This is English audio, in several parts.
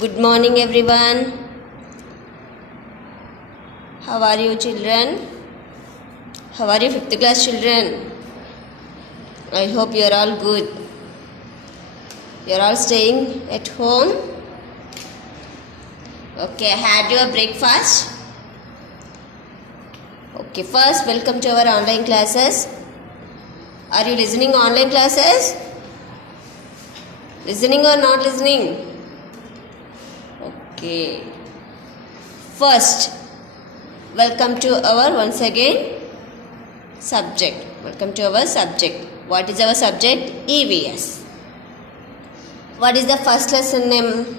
Good morning, everyone. How are you, children? How are you, 5th class children? I hope you are all good. You are all staying at home. Okay, had your breakfast? Okay, first, welcome to our online classes. Are you listening online classes? Listening or not listening? Okay. First, welcome to our once again subject. Welcome to our subject. What is our subject? EVS. What is the first lesson name?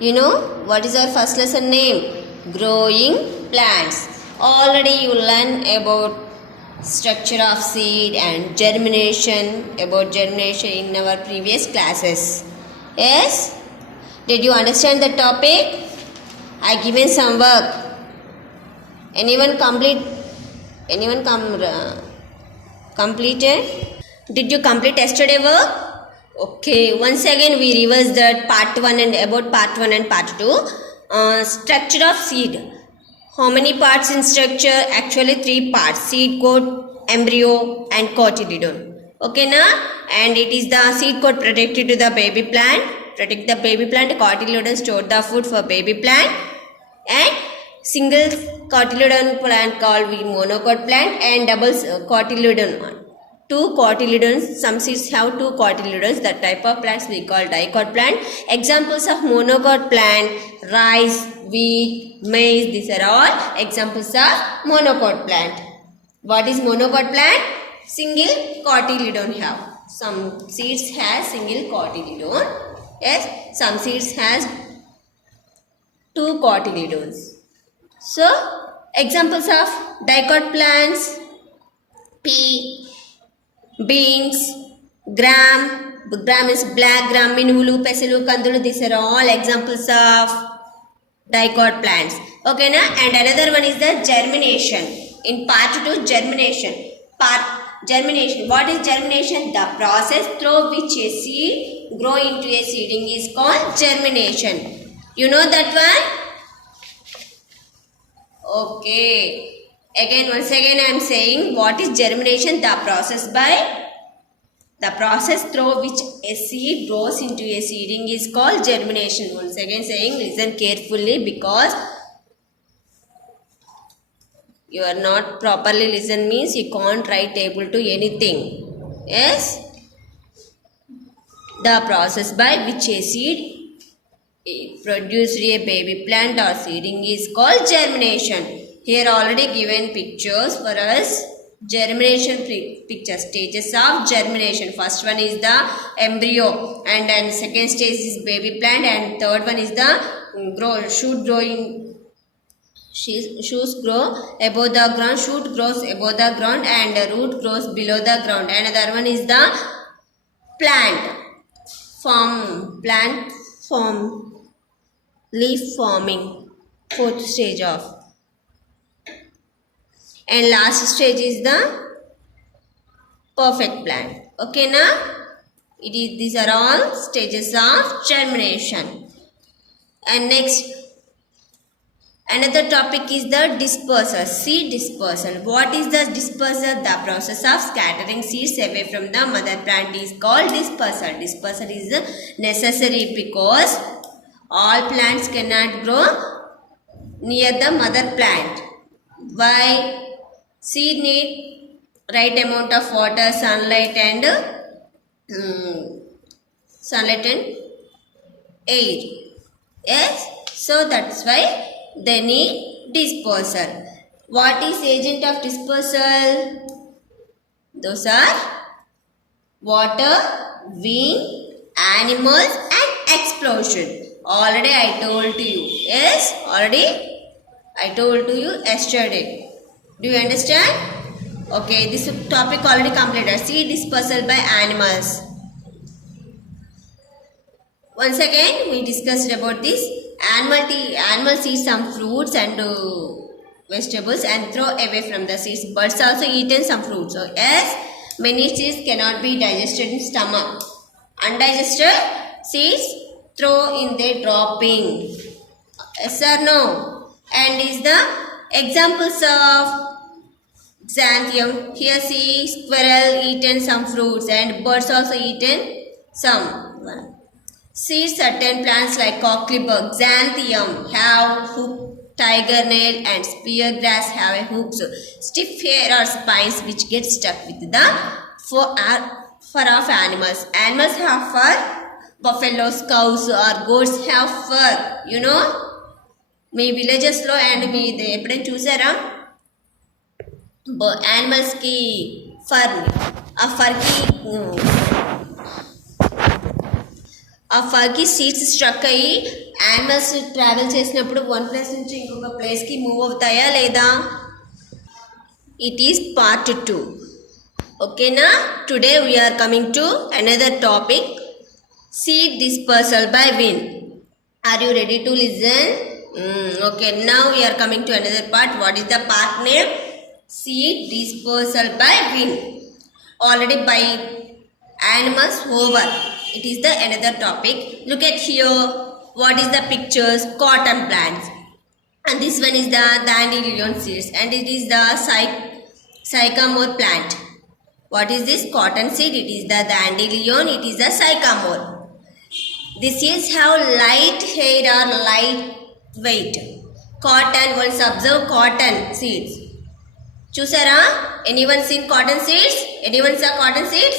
You know what is our first lesson name? Growing plants. Already you learn about structure of seed and germination, about germination in our previous classes. Yes? Did you understand the topic? I given some work. Anyone completed? Did you complete yesterday work? Okay, once again we reverse that part 1 and about part 1 and part 2. Structure of seed. How many parts in structure? Actually 3 parts. Seed coat, embryo and cotyledon. Okay na? And it is the seed coat protected to the baby plant. Protect the baby plant. Cotyledon store the food for baby plant. And single cotyledon plant called monocot plant and double cotyledon. 2 cotyledons. Some seeds have 2 cotyledons. That type of plants we call dicot plant. Examples of monocot plant: rice, wheat, maize. These are all examples of monocot plant. What is monocot plant? Single cotyledon have. Some seeds has single cotyledon. Yes, some seeds has 2 cotyledons. So, examples of dicot plants: pea, beans, gram. Gram is black gram, minulu, peselu, kandulu. These are all examples of dicot plants. Okay, na? And another one is the germination. In part 2, germination. Germination. What is germination? The process through which a seed grow into a seedling is called germination. You know that one? Okay. Once again I am saying, what is germination? The process through which a seed grows into a seedling is called germination. Once again saying, listen carefully, because you are not properly listen means you can't write able to anything. Yes? The process by which a seed produced a baby plant or seedling is called germination. Here already given pictures for us. Germination picture. Stages of germination. First one is the embryo, and then second stage is baby plant, and third one is the shoots grow above the ground, shoot grows above the ground, and root grows below the ground. Another one is the plant form, leaf forming, fourth stage of. And last stage is the perfect plant. Okay, na? These are all stages of germination. And next, another topic is the dispersal, seed dispersal. What is the dispersal? The process of scattering seeds away from the mother plant is called dispersal. Dispersal is necessary because all plants cannot grow near the mother plant. Why? Seed need right amount of water, sunlight and air. Yes? So that's why they need dispersal. What is agent of dispersal? Those are water, wind, animals and explosion. Already I told to you. Yes? Already I told to you yesterday. Do you understand? Okay, this topic already completed. Seed dispersal by animals. Once again, we discussed about this. Animals eat some fruits and vegetables and throw away from the seeds. Birds also eat some fruits. So, yes, many seeds cannot be digested in stomach. Undigested seeds throw in their dropping. Yes or no? And is the examples of xanthium. Here see squirrel eaten some fruits and birds also eaten some. Seed certain plants like cockleburg, xanthium have hook, tiger nail and speargrass have a hooks, stiff hair or spines which get stuck with the fur of animals. Animals have fur, buffaloes, cows or goats have fur. You know, మీ విలేజెస్లో and మీ ఎప్పుడైనా చూసారా యానిమల్స్కి fur, ఆ ఫర్కి seeds struck అయ్యి animals travel చేసినప్పుడు one place నుంచి ఇంకొక ప్లేస్కి మూవ్ అవుతాయా లేదా? It is part 2. ఓకేనా? Today we are coming to another topic, seed dispersal by wind. Are you ready to listen? Okay, now we are coming to another part. What is the part name? Seed dispersal by wind. Already by animals over. It is the another topic. Look at here. What is the pictures? Cotton plants. And this one is the dandelion seeds. And it is the sycamore plant. What is this? Cotton seed. It is the dandelion. It is the sycamore. The seeds have light hair or light weight. Cotton, once observe cotton seeds. Chusara? Anyone seen cotton seeds? Anyone saw cotton seeds?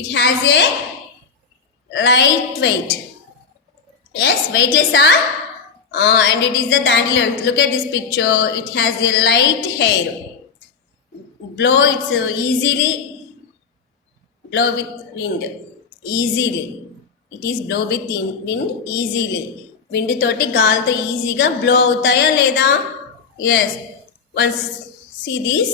It has a light weight. Yes, weightless and it is the dandelion. Look at this picture. It has a light hair. Blow it easily. Blow with wind. Easily. It is blow with wind easily. Wind తోటి గాలితో ఈజీగా blow అవుతాయా లేదా? Yes. Once see this.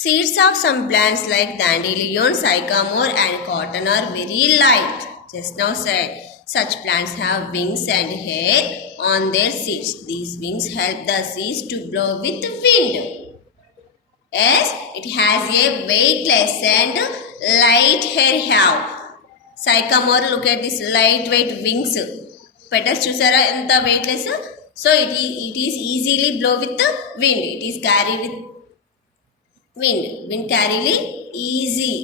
Seeds of some plants like dandelion, sycamore and cotton are very light. Just now said. Such plants have wings and hair on their seeds. These wings help the seeds to blow with wind. Yes, it has a weightless and light hair have. Sycamore, look at this lightweight wings. Petals chusara enta weightless. So it is easily blow with the wind. It is carry with wind. Wind carry easy.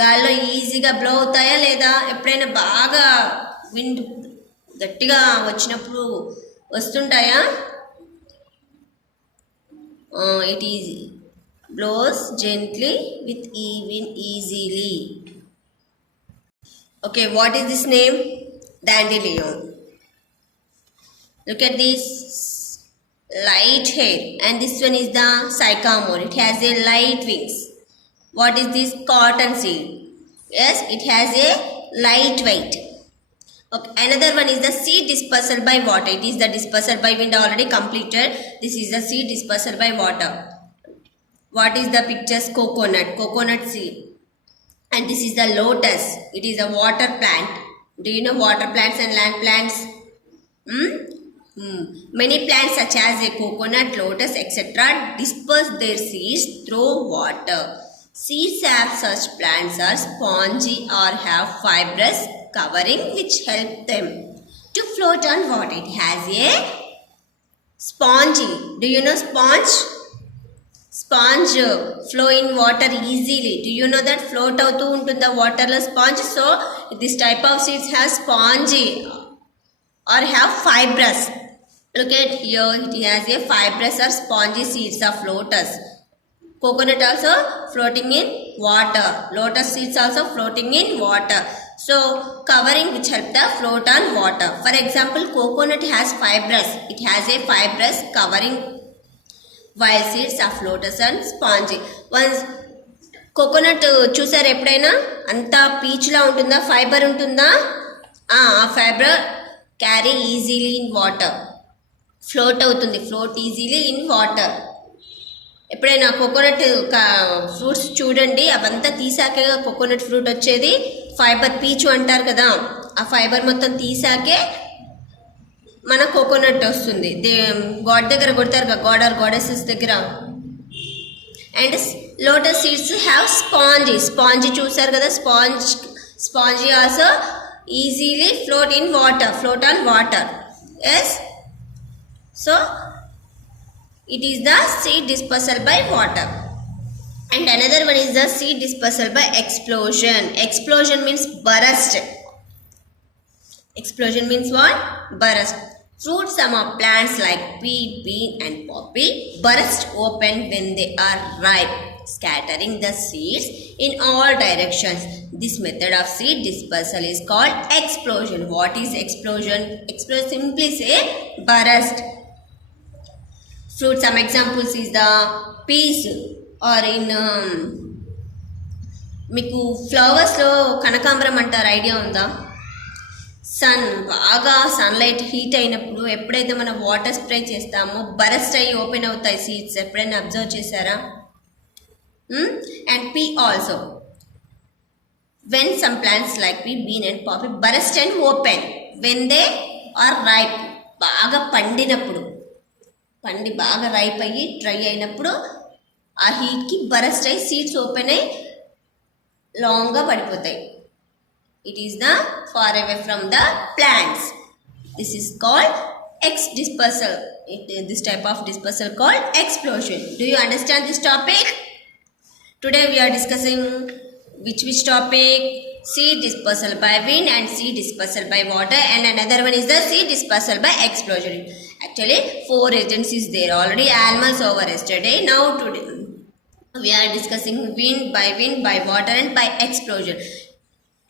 గాల్లో ఈజీగా blow అవుతాయా లేదా? ఎప్పుడైనా బాగా wind గట్టిగా వచ్చినప్పుడు వస్తుంటాయా? It is blows gently with wind easily. Okay, what is this name? Dandelion. Look at this light hair, and this one is the sycamore. It has a light wings. What is this? Cotton seed. Yes, it has a light weight. Okay, another one is the seed dispersal by water. It is the dispersal by wind already completed. This is the seed dispersal by water. What is the pictures? Coconut seed. And this is the lotus. It is a water plant. Do you know water plants and land plants? Many plants such as a coconut, lotus, etc. disperse their seeds through water. Seeds of such plants are spongy or have fibrous covering which help them to float on water. It has a spongy. Do you know sponge? Sponge flow in water easily. Do you know that float out into the water sponge? So this type of seeds have spongy or have fibrous. Look at here. It has a fibrous or spongy seeds of lotus. Coconut also floating in water. Lotus seeds also floating in water. So covering which help the float on water. For example, coconut has fibrous. It has a fibrous covering, while seeds of lotus and spongy. Once coconut చూసారు ఎప్పుడైనా? అంతా పీచ్లా ఉంటుందా? Fibre ఉంటుందా? ఆ fibre carry easily in water. Float అవుతుంది. Float easily in water. ఎప్పుడైనా coconut fruits చూడండి, అవంతా తీసాకే కోకోనట్ ఫ్రూట్ వచ్చేది. ఫైబర్ పీచు అంటారు కదా, ఆ ఫైబర్ మొత్తం తీసాకే మన కోకోనట్ వస్తుంది. గాడ్ దగ్గర కొడతారు కదా, గాడ్ ఆర్ గాడెసెస్ దగ్గర. And lotus seeds have spongy. Spongy చూసారు కదా, spongy also easily float in water, float on water. Yes. So it is the seed dispersal by water. And another one is the seed dispersal by explosion. Explosion means burst. Explosion means what? Burst. Fruit some of plants like pea, bean and poppy burst open when they are ripe, scattering the seeds in all directions. This method of seed dispersal is called explosion. What is explosion? Explosion simply say burst. Fruit some examples is the peas or in మీకు ఫ్లవర్స్లో కనకాంబరం అంటారు, idea ఉందా? బాగా sunlight heat అయినప్పుడు ఎప్పుడైతే మనం water spray చేస్తామో burst అయ్యి ఓపెన్ అవుతాయి సీడ్స్. ఎప్పుడైనా అబ్జర్వ్ చేశారా? And pea also. When some plants like pea, bean and poppy burst and open when they are ripe. బాగా పండినప్పుడు, పండి బాగా రైప్ అయ్యి డ్రై అయినప్పుడు ఆ హీట్కి బరస్ట్ అయ్యి సీడ్స్ ఓపెన్ అయ్యి లాంగ్గా పడిపోతాయి. It is the far away from the plants. This is called dispersal. This type of dispersal called explosion. Do you understand this topic? Today we are discussing which topic? Seed dispersal by wind and seed dispersal by water, and another one is the seed dispersal by explosion. Actually 4 agents is there already. Animals over yesterday. Now today we are discussing wind, by water and by explosion.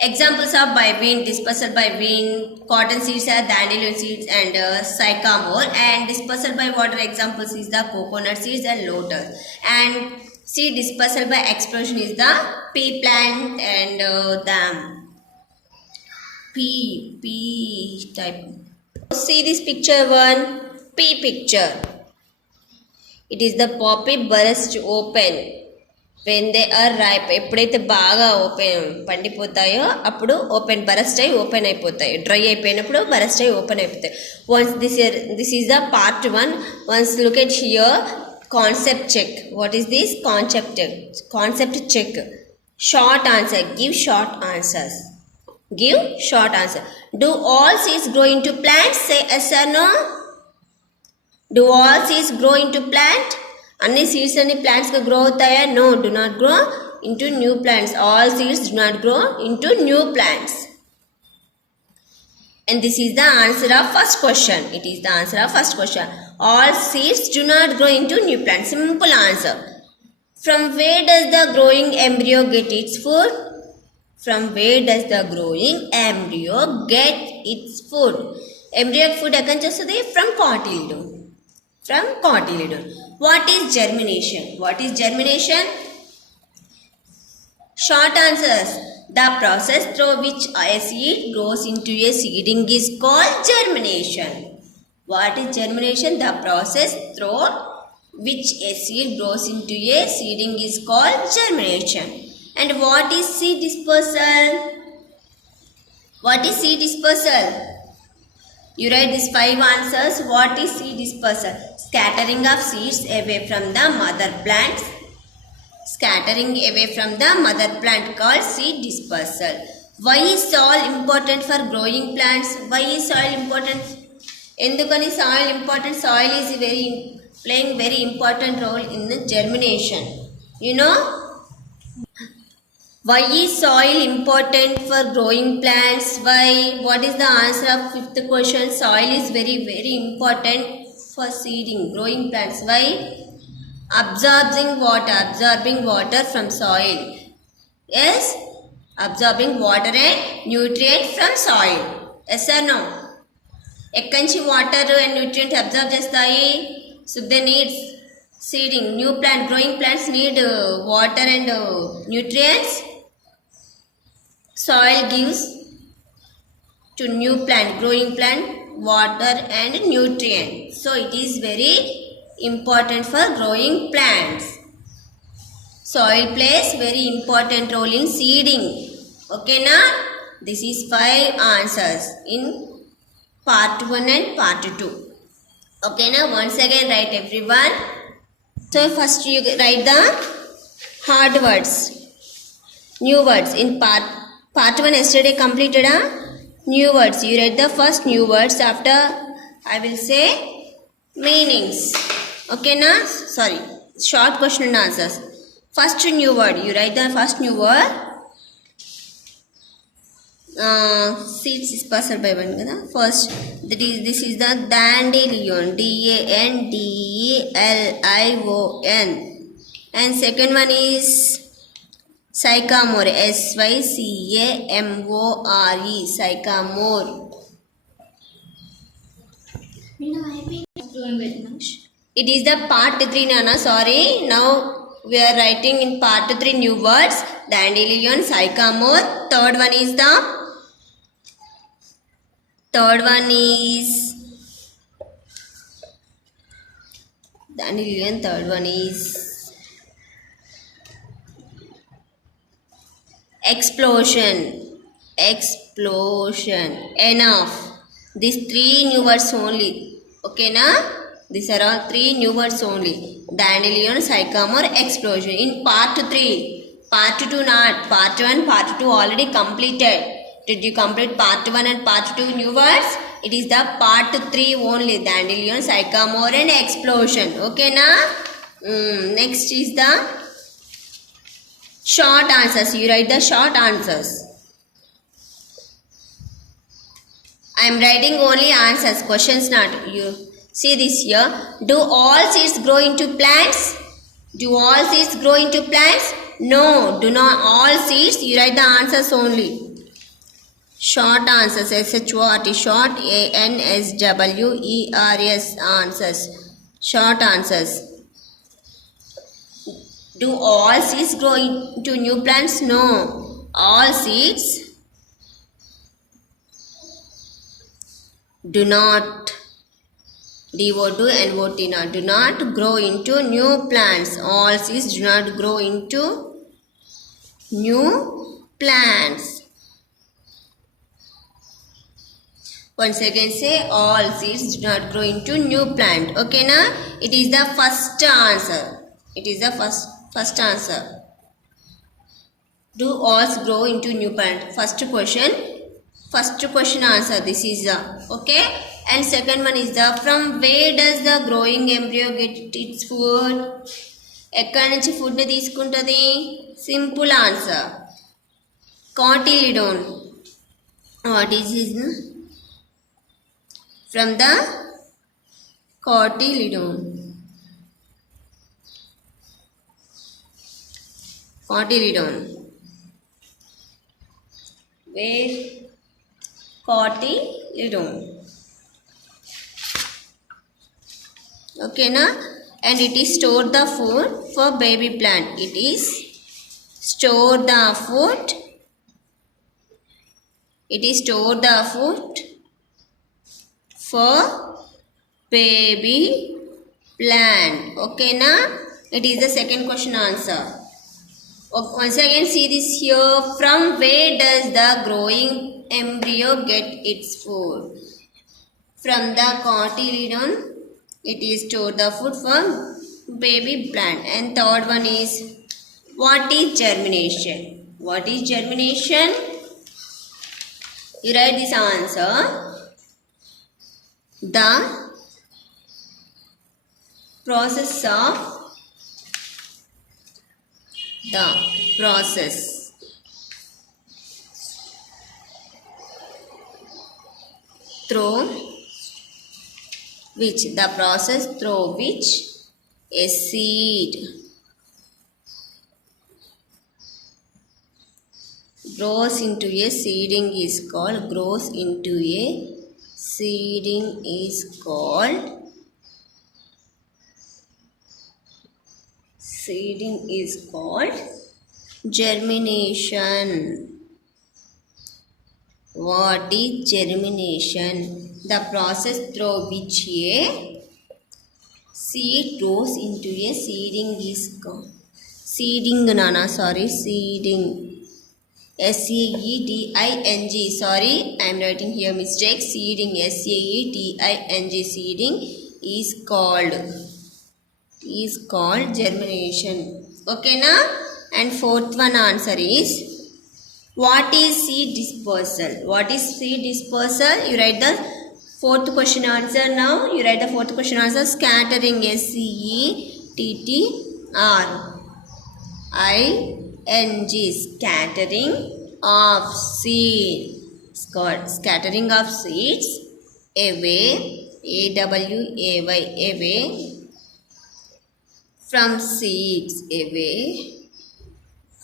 Examples of by wind, dispersal by wind, cotton seeds are dandelion seeds and sycamore, and dispersal by water examples is the coconut seeds and lotus. And seed dispersal by explosion is the pea plant and the pea type. See this picture one, pea picture. It is the poppy burst open when they are ripe. ఎప్పుడైతే బాగా పండిపోతాయో అప్పుడు open burst అయ్యి open అయిపోతాయి. Dry అయిపోయినప్పుడు burst అయ్యి open అయిపోతాయి. Once this is the part 1. Once look at here concept check. What is this concept check? Short answer. Give short answers. Give short answer. Do all seeds grow into plants? Say yes or no. Do all seeds grow into plant? అన్ని seeds అన్ని ప్లాంట్స్గా grow అవుతాయా? No, do not grow into new plants. All seeds do not grow into new plants. And this is the answer of first question. It is the answer of first question. All seeds do not grow into new plants. Simple answer. From where does the growing embryo get its food? From where does the growing embryo get its food? Embryo food ఎక్కడి నుంచి వస్తుంది? From cotyledon. From cotyledon. What is germination? What is germination? Short answers. The process through which a seed grows into a seedling is called germination. What is germination? The process through which a seed grows into a seedling is called germination. And what is seed dispersal? What is seed dispersal? You write these 5 answers. What is seed dispersal? Scattering of seeds away from the mother plants. Scattering away from the mother plant called seed dispersal. Why is soil important for growing plants? Why is soil important? Endukani soil important? Soil is playing very important role in the germination. You know? Why is soil important for growing plants? Why? What is the answer of 5th question? Soil is very important for seeding, growing plants. Why? Absorbing water from soil. Yes? Absorbing water and nutrient from soil. Yes or no? Ekkanchi water and nutrient absorb chestayi. So they need seeding. New plant, growing plants need water and nutrients. Soil gives to new plant, growing plant, water and nutrient. So it is very important for growing plants. Soil plays very important role in seeding. Okay na? This is 5 answers in part 1 and part 2. Okay na? Once again write everyone. So first you write the hard words, new words in part 1 yesterday completed. new words. You write the first new words. After I will say meanings. Okay, na? Sorry. Short question and answers. First new word. You write the first new word. Seeds is passed by one. First, this is the dandelion. dandelion. And second one is sycamore. sycamore. Sycamore. It is the part 3, Nana. Sorry. Now we are writing in part 3 new words. Dandelion, sycamore. Third one is dandelion. Third one is explosion. Enough. These 3 new words only. Okay, na? These are all 3 new words only. Dandelion, sycamore, explosion. In part 3. Part 2 not. Part 1, part 2 already completed. Did you complete part 1 and part 2 new words? It is the part 3 only. Dandelion, sycamore and explosion. Okay, na? Next is the short answers. You write the short answers. I am writing only answers. Questions not. You see this here. Do all seeds grow into plants? Do all seeds grow into plants? No, do not all seeds. You write the answers only. Short answers. SHORT. Short. ANSWERS. Answers. Short answers. Do all seeds grow into new plants? No. All seeds do not. DO2 and VOT do not grow into new plants. All seeds do not grow into new plants. Once again say all seeds do not grow into new plant. Okay, na? It is the first answer. It is the first answer. Do all grow into new plant? First question answer. This is okay. And second one is from where does the growing embryo get its food? ఎక్కడి నుంచి food తీసుకుంటుంది? Simple answer. Cotyledon. What is his name? From the cotyledon. Where? Cotyledon. Okay, na? And it is store the food for baby plant. It is store the food. It is store the food for baby plant. Okay, na? It is the second question answer. Once again see this here. From where does the growing embryo get its food? From the cotyledon. It is store the food for baby plant. And third one is what is germination? What is germination? You write this answer. The process through which a seed grows into a seeding is called germination. What is germination? The process through which a seed grows into a seeding is called seeding. SEEDING. Sorry, I am writing here mistake. Seeding. SEEDING. Seeding is called germination. Okay, na? And fourth one answer is What is seed dispersal? What is seed dispersal? You write the fourth question answer now. You write the fourth question answer. Scattering. SCATTERING. Scattering of seed. Scattering of seeds away. AWAY. Away from seeds. Away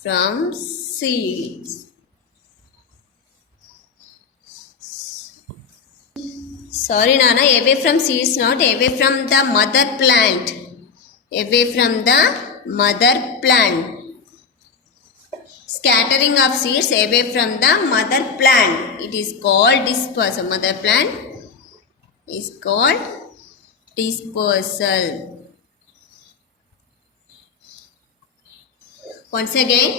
from seeds. Sorry, Nana, away from seeds, not away from the mother plant. Away from the mother plant. Scattering of seeds away from the mother plant. It is called dispersal. Mother plant is called dispersal. Once again,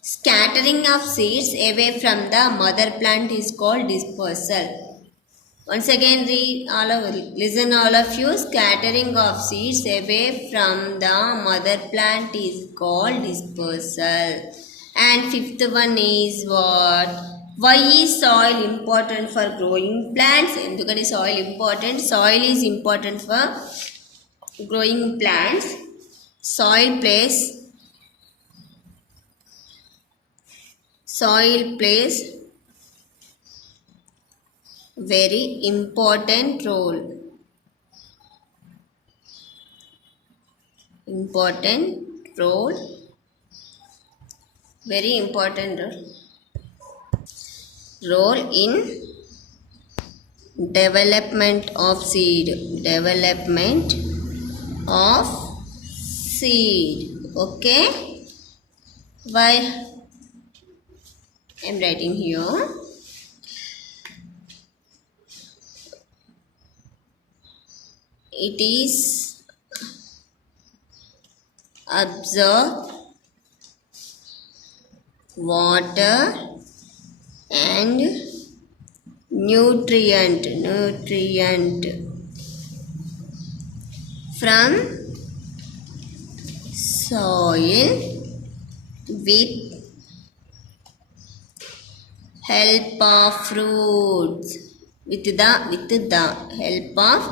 scattering of seeds away from the mother plant is called dispersal. Once again, listen all of you. Scattering of seeds away from the mother plant is called dispersal. And fifth one is what? Why is soil important for growing plants? Endukani soil important? Soil is important for growing plants. Soil plays very important role. Very important role in development of seed. Okay. Why I am writing here. It is absorb water and nutrient from soil with help of roots. With the help of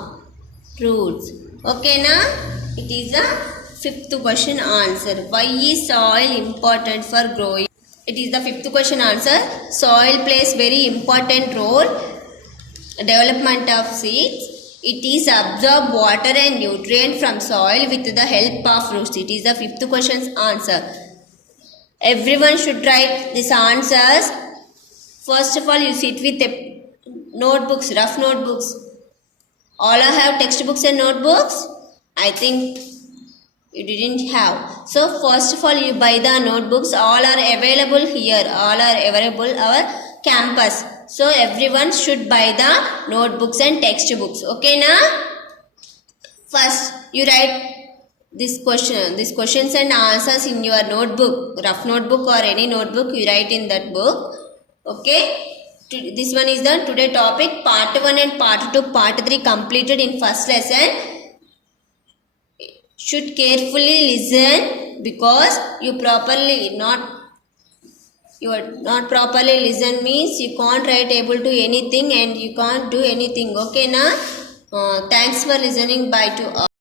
roots. Okay, now it is the fifth question answer. Why is soil important for growing? It is the fifth question answer. Soil plays very important role in development of seeds. It is absorb water and nutrient from soil with the help of roots. It is the fifth question's answer. Everyone should write these answers. First of all, you sit with the notebooks, rough notebooks. All have textbooks and notebooks? I think you didn't have. So first of all, you buy the notebooks. All are available here. All are available our campus. So everyone should buy the notebooks and textbooks. Okay, now? First, you write these questions and answers in your notebook, rough notebook or any notebook. You write in that book. Okay. This one is the today topic. Part 1 and part 2, part 3 completed in first lesson. Should carefully listen because you are not properly listen means you can't write able to anything and you can't do anything. Okay, na? Thanks for listening. Bye to all.